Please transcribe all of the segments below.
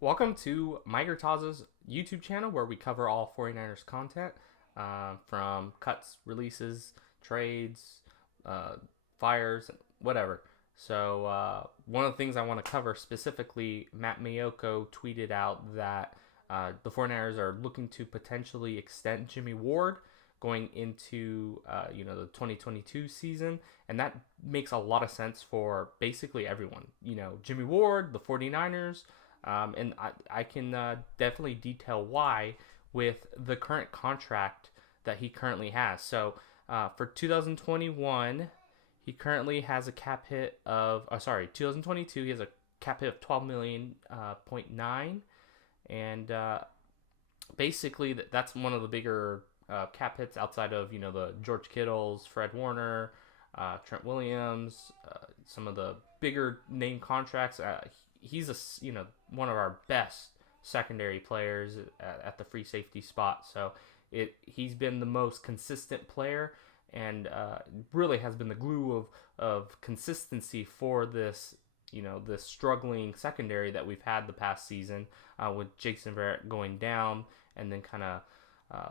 Welcome to Mike Taz's YouTube channel where we cover all 49ers content from cuts, releases, trades, uh, fires, whatever. One of the things I want to cover specifically, Matt Mayoko tweeted out that the 49ers are looking to potentially extend Jimmie Ward going into the 2022 season, and that makes a lot of sense for basically everyone. Jimmie Ward, the 49ers, and I can definitely detail why with the current contract that he currently has. For 2021, he currently has a cap hit of, 2022, he has a cap hit of 12 million point nine, and basically that's one of the bigger cap hits outside of the George Kittles, Fred Warner, Trent Williams, some of the bigger name contracts. He's one of our best secondary players at the free safety spot. He's been the most consistent player and really has been the glue of consistency for this struggling secondary that we've had the past season, with Jason Verrett going down and then kind of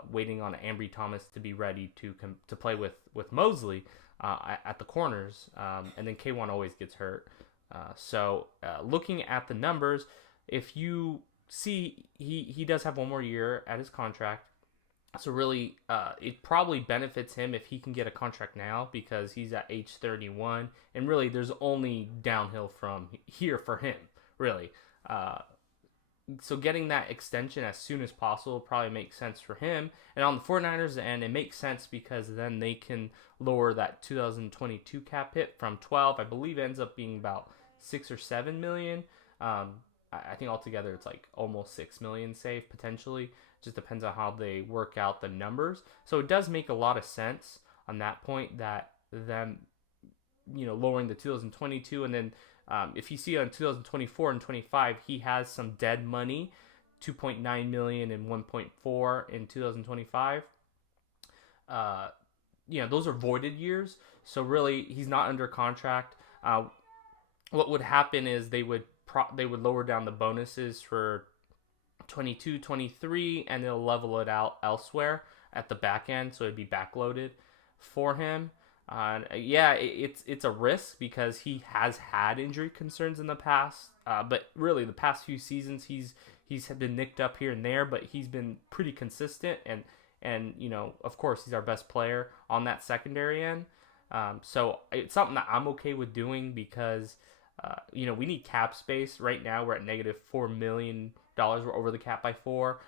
waiting on Ambry Thomas to be ready to play with Mosley at the corners, and then K1 always gets hurt. Looking at the numbers, if you see he does have one more year at his contract. So really, it probably benefits him if he can get a contract now because he's at age 31, and really there's only downhill from here for him, really. So getting that extension as soon as possible probably makes sense for him. And on the 49ers end, it makes sense because then they can lower that 2022 cap hit from 12, I believe ends up being about 6 or 7 million. I think altogether it's like almost 6 million saved potentially. Just depends on how they work out the numbers. So it does make a lot of sense on that point that them, lowering the 2022, and then if you see on 2024 and 25, he has some dead money, 2.9 million and 1.4 in 2025. Those are voided years. So really, he's not under contract. What would happen is they would lower down the bonuses for 22, 23, and they'll level it out elsewhere at the back end, so it'd be backloaded for him. It's a risk because he has had injury concerns in the past, but really the past few seasons he's been nicked up here and there, but he's been pretty consistent, and of course he's our best player on that secondary end. So it's something that I'm okay with doing because we need cap space right now. We're at negative $4 million. We're over the cap by 4.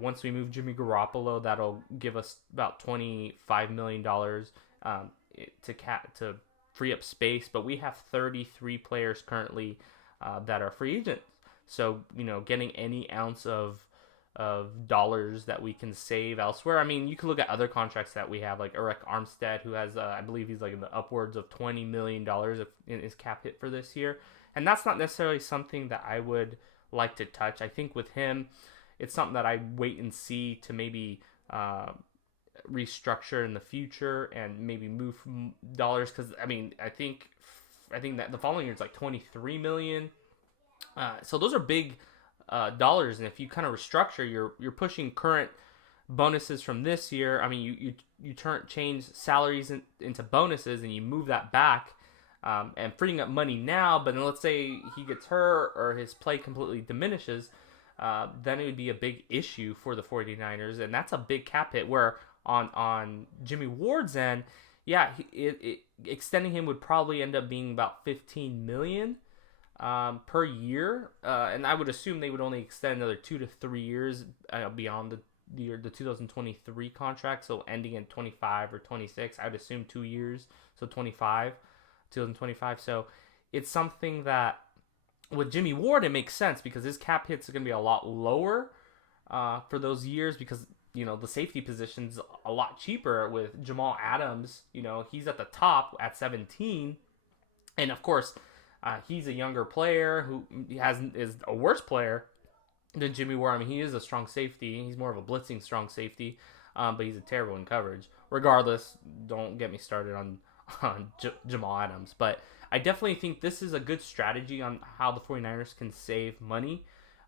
Once we move Jimmy Garoppolo, that'll give us about $25 million to free up space. But we have 33 players currently that are free agents. So getting any ounce of dollars that we can save elsewhere. I mean, you can look at other contracts that we have, like Eric Armstead, who has I believe he's like in the upwards of $20 million in his cap hit for this year, and that's not necessarily something that I would like to touch. I think with him, it's something that I wait and see to maybe restructure in the future and maybe move dollars, because I think that the following year it's like 23 million. So those are big dollars, and if you kind of restructure, you're pushing current bonuses from this year. I mean, you change salaries into bonuses, and you move that back. And freeing up money now, but then let's say he gets hurt or his play completely diminishes, then it would be a big issue for the 49ers, and that's a big cap hit. Where on Jimmie Ward's end, extending him would probably end up being about 15 million per year, and I would assume they would only extend another 2 to 3 years beyond the 2023 contract, so ending in 25 or 26. I would assume 2 years, so 2025. So it's something that with Jimmie Ward, it makes sense because his cap hits are going to be a lot lower for those years because, the safety position's a lot cheaper with Jamal Adams. He's at the top at 17. And of course, he's a younger player who is a worse player than Jimmie Ward. I mean, he is a strong safety. He's more of a blitzing strong safety, but he's a terrible in coverage. Regardless, don't get me started on Jamal Adams. But I definitely think this is a good strategy on how the 49ers can save money.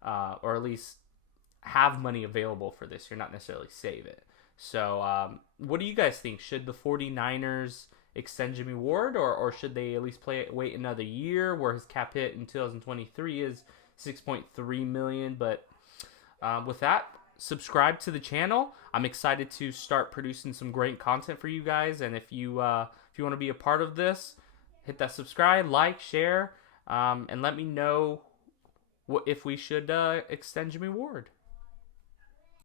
or at least have money available for this year, not necessarily save it. So, what do you guys think? Should the 49ers extend Jimmie Ward, or should they at least wait another year where his cap hit in 2023 is $6.3 million? But with that, subscribe to the channel. I'm excited to start producing some great content for you guys, and if you want to be a part of this, hit that subscribe, like, share, and let me know if we should extend Jimmie Ward.